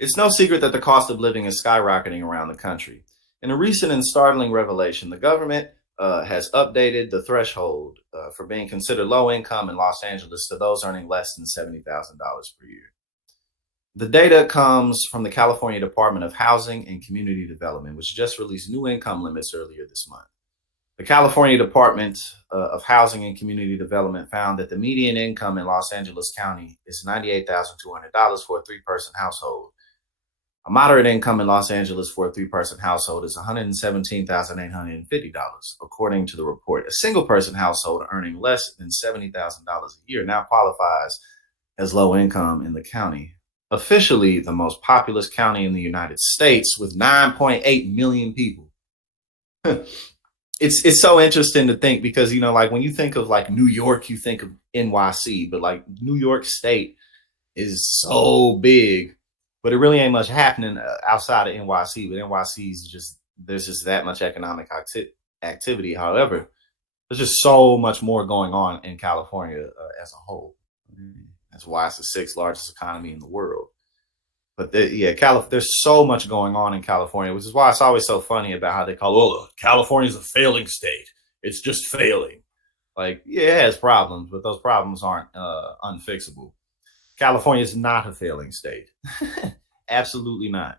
It's no secret that the cost of living is skyrocketing around the country. In a recent and startling revelation, the government has updated the threshold for being considered low income in Los Angeles to those earning less than $70,000 per year. The data comes from the California Department of Housing and Community Development, which just released new income limits earlier this month. The California Department of Housing and Community Development found that the median income in Los Angeles County is $98,200 for a three-person household. A moderate income in Los Angeles for a three-person household is $117,850, according to the report. A single-person household earning less than $70,000 a year now qualifies as low income in the county. Officially, the most populous county in the United States with 9.8 million people. It's so interesting to think because like when you think of like New York, you think of NYC, but like New York State is so big, but it really ain't much happening outside of NYC. But NYC is just there's just that much economic activity. However, there's just so much more going on in California as a whole. That's why it's the sixth largest economy in the world. But there's so much going on in California, which is why it's always so funny about how they call, oh, California's a failing state. It's just failing. Like, yeah, it has problems, but those problems aren't unfixable. California is not a failing state. Absolutely not.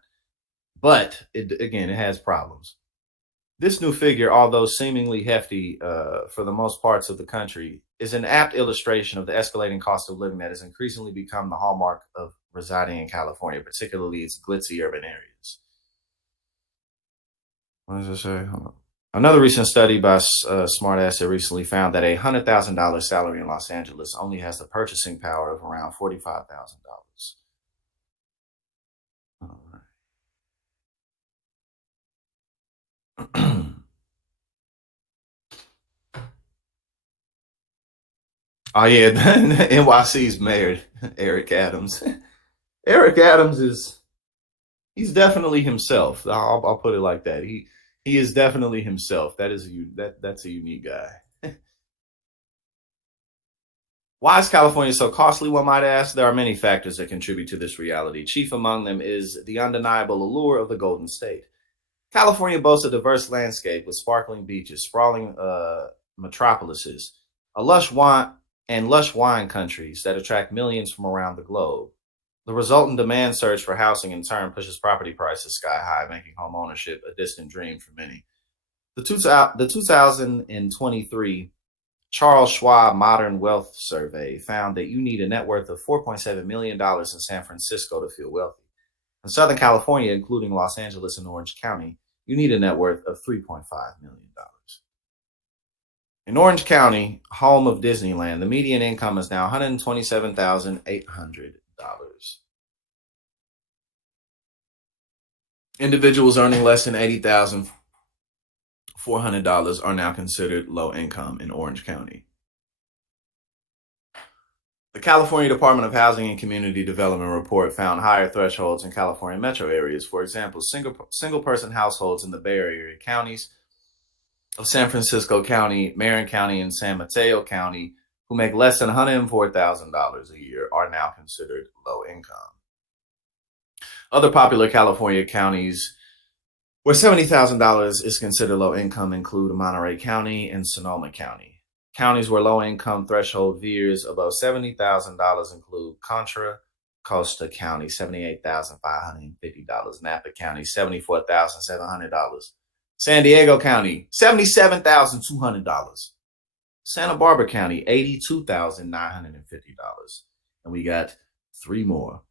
But again, it has problems. This new figure, although seemingly hefty for the most parts of the country, is an apt illustration of the escalating cost of living that has increasingly become the hallmark of residing in California, particularly its glitzy urban areas. What does it say? Hold on. Another recent study by SmartAsset recently found that a $100,000 salary in Los Angeles only has the purchasing power of around $45,000. All right. Oh yeah, NYC's mayor Eric Adams. Eric Adams he's definitely himself. I'll put it like that. He is definitely himself. That's a unique guy. Why is California so costly? One might ask. There are many factors that contribute to this reality. Chief among them is the undeniable allure of the Golden State. California boasts a diverse landscape with sparkling beaches, sprawling metropolises, a lush wine countries that attract millions from around the globe. The resultant demand surge for housing in turn pushes property prices sky high, making home ownership a distant dream for many. The 2023 Charles Schwab Modern Wealth Survey found that you need a net worth of $4.7 million in San Francisco to feel wealthy. In Southern California, including Los Angeles and Orange County, you need a net worth of $3.5 million. In Orange County, home of Disneyland, the median income is now $127,800. Individuals earning less than $80,400 are now considered low income in Orange County. The California Department of Housing and Community Development report found higher thresholds in California metro areas. For example, single person households in the Bay Area counties of San Francisco County, Marin County, and San Mateo County, who make less than $104,000 a year, are now considered low income. Other popular California counties where $70,000 is considered low income include Monterey County and Sonoma County. Counties where low income threshold veers above $70,000 include Contra Costa County, $78,550, Napa County, $74,700, San Diego County, $77,200, Santa Barbara County, $82,950, and we got three more.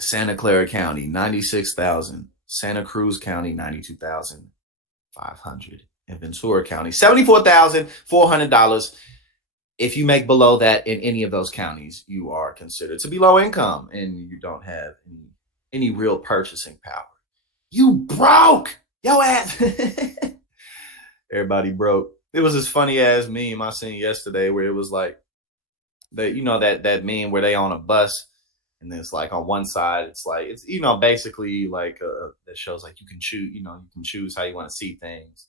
Santa Clara County, $96,000, Santa Cruz County, $92,500, and Ventura County, $74,400. If you make below that in any of those counties, you are considered to be low income and you don't have any real purchasing power. You broke! Yo ass! Everybody broke. It was this funny ass meme I seen yesterday where it was like that meme where they on a bus and then it's like on one side it's basically like that shows like you can choose how you want to see things.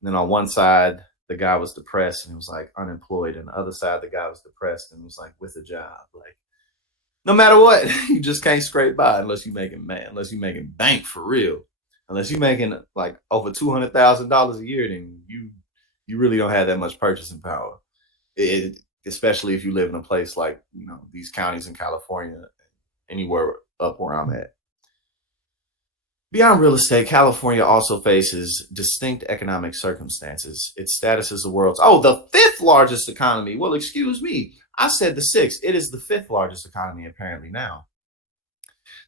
And then on one side the guy was depressed and it was like unemployed, and the other side the guy was depressed and it was like with a job. Like No matter what, you just can't scrape by unless you making unless you making bank for real. Unless you making like over $200,000 a year, then you really don't have that much purchasing power. Especially if you live in a place like these counties in California, anywhere up where I'm at. Beyond real estate, California also faces distinct economic circumstances. Its status as the world's, the fifth largest economy. Well, excuse me. I said the sixth. It is the fifth largest economy apparently now.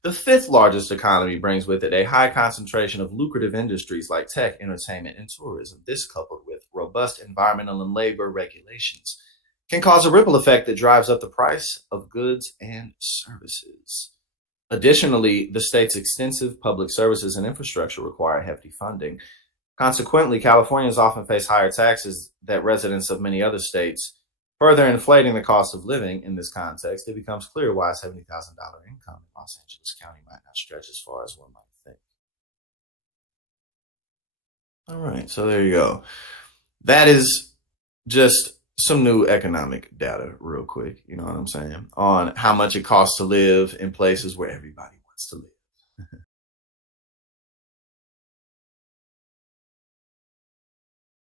The fifth largest economy brings with it a high concentration of lucrative industries like tech, entertainment, and tourism. This, coupled with robust environmental and labor regulations, can cause a ripple effect that drives up the price of goods and services. Additionally, the state's extensive public services and infrastructure require hefty funding. Consequently, Californians often face higher taxes than residents of many other states, further inflating the cost of living. In this context, it becomes clear why a $70,000 income in Los Angeles County might not stretch as far as one might think. All right, so there you go. That is just some new economic data, real quick. You know what I'm saying? On how much it costs to live in places where everybody wants to live.